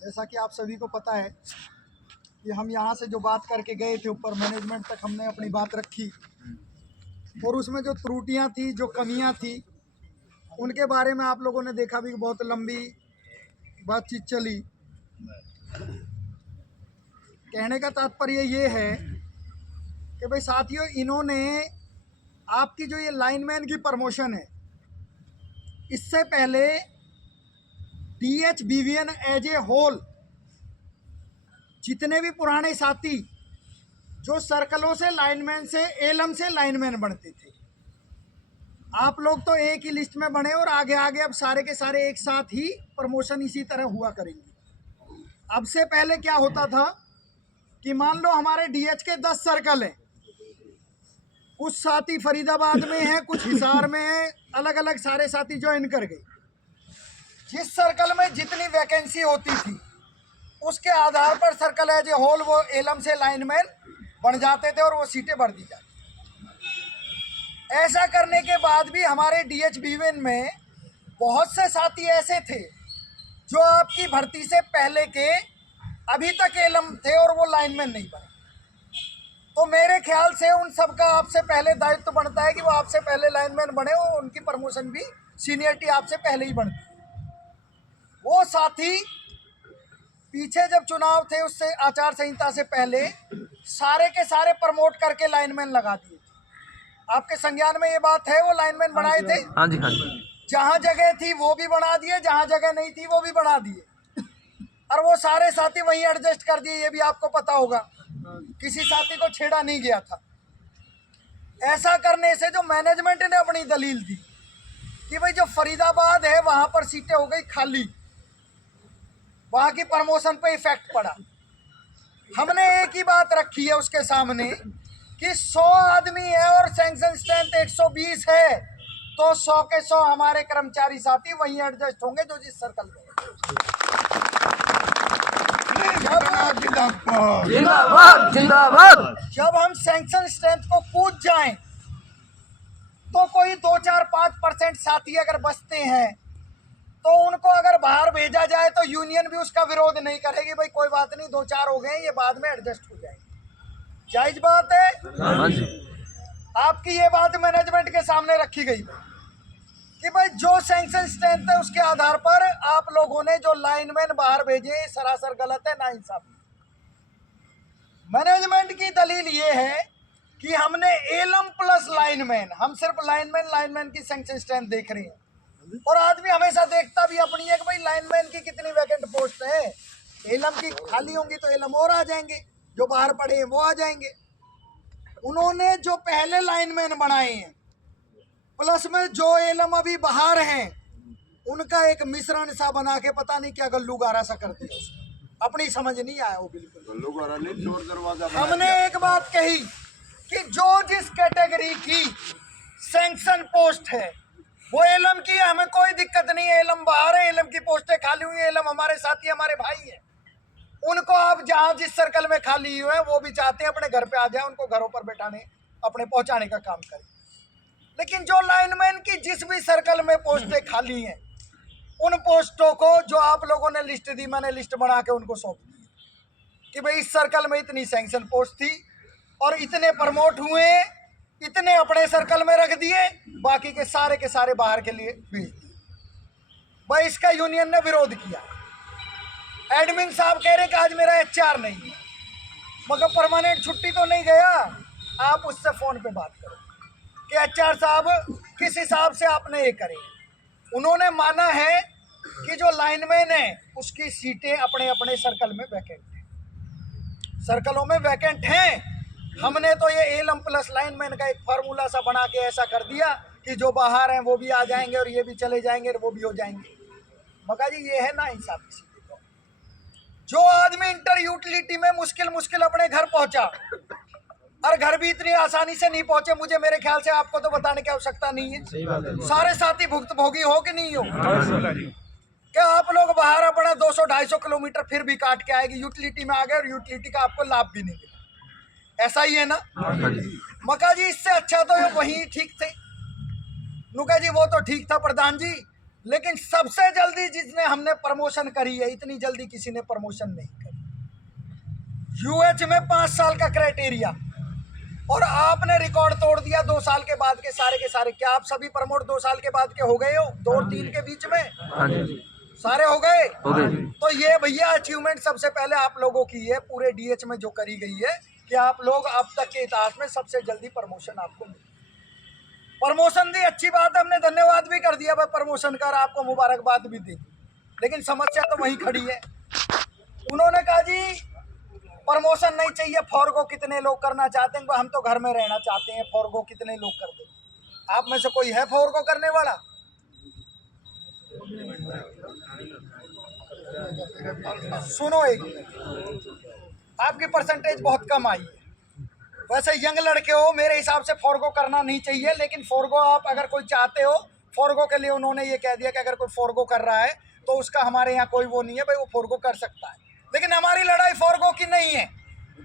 जैसा कि आप सभी को पता है कि हम यहाँ से जो बात करके गए थे ऊपर मैनेजमेंट तक हमने अपनी बात रखी और उसमें जो त्रुटियाँ थी, जो कमियाँ थी, उनके बारे में आप लोगों ने देखा भी बहुत लंबी बातचीत चली। कहने का तात्पर्य ये है कि भाई साथियों, इन्होंने आपकी जो ये लाइनमैन की प्रमोशन है, इससे पहले DHBVN एज ए होल जितने भी पुराने साथी जो सर्कलों से लाइनमैन से एलम से लाइनमैन बनते थे, आप लोग तो एक ही लिस्ट में बने और आगे आगे अब सारे के सारे एक साथ ही प्रमोशन इसी तरह हुआ करेंगे। अब से पहले क्या होता था कि मान लो हमारे DH के 10 सर्कल हैं, कुछ साथी फरीदाबाद में हैं, कुछ हिसार में हैं, अलग अलग सारे साथी ज्वाइन कर गए। जिस सर्कल में जितनी वैकेंसी होती थी उसके आधार पर सर्कल एज ए होल वो एलम से लाइनमैन बन जाते थे और वो सीटें बढ़ दी जाती। ऐसा करने के बाद भी हमारे DHBVN में बहुत से साथी ऐसे थे जो आपकी भर्ती से पहले के अभी तक एलम थे और वो लाइनमैन नहीं बने। तो मेरे ख्याल से उन सब का आपसे पहले दायित्व बनता है कि वो आपसे पहले लाइनमैन बने और उनकी प्रमोशन भी सीनियरिटी आपसे पहले ही बनती है। वो साथी पीछे जब चुनाव थे उससे आचार संहिता से पहले सारे के सारे प्रमोट करके लाइनमैन लगा दिए। आपके संज्ञान में ये बात है, वो लाइनमैन बनाए थे। हाँ जी, हाँ जी। जहाँ जगह थी वो भी बना दिए, जहाँ जगह नहीं थी वो भी बना दिए, और वो सारे साथी वहीं एडजस्ट कर दिए। ये भी आपको पता होगा, किसी साथी को छेड़ा नहीं गया था। ऐसा करने से जो मैनेजमेंट ने अपनी दलील दी कि भाई जो फरीदाबाद है वहां पर सीटें हो गई खाली, वहां की प्रमोशन पे इफेक्ट पड़ा। हमने एक ही बात रखी है उसके सामने कि 100 आदमी है और सैंक्शन स्ट्रेंथ 120 है, तो 100 के 100 हमारे कर्मचारी साथी वहीं एडजस्ट होंगे जो जिस सर्कल में। जिंदाबाद जिंदाबाद। जब हम सैंक्शन स्ट्रेंथ को कूद जाएं तो कोई 2-4-5% साथी अगर बचते हैं तो उनको अगर बाहर भेजा जाए तो यूनियन भी उसका विरोध नहीं करेगी। भाई कोई बात नहीं, 2-4 हो गए, ये बाद में एडजस्ट हो जाएंगे। जायज बात है। हाँ जी। आपकी ये बात मैनेजमेंट के सामने रखी गई कि भाई जो सैंक्शन स्ट्रेंथ है उसके आधार पर आप लोगों ने जो लाइनमैन बाहर भेजे सरासर गलत है, नाइंसाफी। मैनेजमेंट की दलील ये है कि हमने एलम प्लस लाइनमैन, हम सिर्फ लाइनमैन की सैंक्शन स्ट्रेंथ देख रहे हैं, और आदमी हमेशा देखता भी अपनी है कि भाई लाइनमैन की कितनी वैकेंट पोस्ट है। एलम की खाली होंगी तो एलम और आ जाएंगे, जो बाहर पड़े हैं वो आ जाएंगे। उन्होंने जो पहले लाइनमैन बनाए हैं प्लस में जो एलम अभी बाहर हैं उनका एक मिश्रण सा बना के पता नहीं क्या गल्लू गारा सा कर दिया। अपनी समझ नहीं आया वो बिल्कुल गल्लू गारा नहीं, चोर दरवाजा। हमने एक बात कही कि जो जिस कैटेगरी की सैंक्शन पोस्ट है वो एलम की, हमें कोई दिक्कत नहीं है। एलम बाहर है, एलम की पोस्टें खाली हुई है, एलम हमारे साथी हमारे भाई हैं, उनको आप जहां जिस सर्कल में खाली हुए हैं वो भी चाहते हैं अपने घर पे आ जाए, उनको घरों पर बैठाने अपने पहुंचाने का काम करें। लेकिन जो लाइनमैन की जिस भी सर्कल में पोस्टें खाली हैं उन पोस्टों को जो आप लोगों ने लिस्ट दी, मैंने लिस्ट बना के उनको सौंप दी कि भाई इस सर्कल में इतनी सैंक्शन पोस्ट थी और इतने प्रमोट हुए, इतने अपने सर्कल में रख दिए, बाकी के सारे बाहर के लिए भेज दिए। भाई इसका यूनियन ने विरोध किया। एडमिन साहब कह रहे कि आज मेरा HR नहीं है, मगर परमानेंट छुट्टी तो नहीं गया। आप उससे फोन पे बात करो कि HR साहब किस हिसाब से आपने ये करे। उन्होंने माना है कि जो लाइनमैन है उसकी सीटें अपने अपने सर्कल में वैकेंट हैं, सर्कलों में वैकेंट हैं। हमने तो ये एलम प्लस लाइनमैन का एक फार्मूला सा बना के ऐसा कर दिया कि जो बाहर हैं वो भी आ जाएंगे और ये भी चले जाएंगे और वो भी हो जाएंगे। मगर जी ये है ना इंसाफी। जो आदमी इंटर यूटिलिटी में मुश्किल अपने घर पहुंचा, और घर भी इतनी आसानी से नहीं पहुंचे, मुझे मेरे ख्याल से आपको तो बताने की आवश्यकता नहीं है। सारे साथी भुक्तभोगी हो कि नहीं हो? क्या आप लोग बाहर अपना 200-250 किलोमीटर फिर भी काट के आएगी, यूटिलिटी में आ गए और यूटिलिटी का आपको लाभ भी नहीं मिला। ऐसा ही है ना? मका जी इससे अच्छा तो ये वही ठीक थे। नुका जी वो तो ठीक था प्रधान जी, लेकिन सबसे जल्दी जिसने हमने प्रमोशन करी है, इतनी जल्दी किसी ने प्रमोशन नहीं करी। यूएच में 5 साल का क्राइटेरिया, और आपने रिकॉर्ड तोड़ दिया 2 साल के बाद के सारे। क्या आप सभी प्रमोट 2 साल के बाद के हो गए हो? 2 और 3 के बीच में हाँ जी, सारे हो गए। हो गए। तो ये भैया अचीवमेंट सबसे पहले आप लोगों की है, पूरे डीएच में जो करी गई है कि आप लोग अब तक के इतिहास में सबसे जल्दी प्रमोशन आपको मिली। प्रमोशन दी, अच्छी बात है, हमने धन्यवाद भी कर दिया भाई, प्रमोशन कर, आपको मुबारकबाद भी दी। लेकिन समस्या तो वहीं खड़ी है। उन्होंने कहा जी प्रमोशन नहीं चाहिए, फॉरगो कितने लोग करना चाहते हैं? हम तो घर में रहना चाहते हैं, फॉरगो कितने लोग कर दें? आप में से कोई है फॉरगो करने वाला? सुनो, एक आपकी परसेंटेज बहुत कम आई है। वैसे यंग लड़के हो, मेरे हिसाब से फॉरगो करना नहीं चाहिए, लेकिन फॉरगो आप अगर कोई चाहते हो, फॉरगो के लिए उन्होंने ये कह दिया कि अगर कोई फॉरगो कर रहा है तो उसका हमारे यहाँ कोई वो नहीं है भाई, वो फॉरगो कर सकता है। लेकिन हमारी लड़ाई फॉरगो की नहीं है,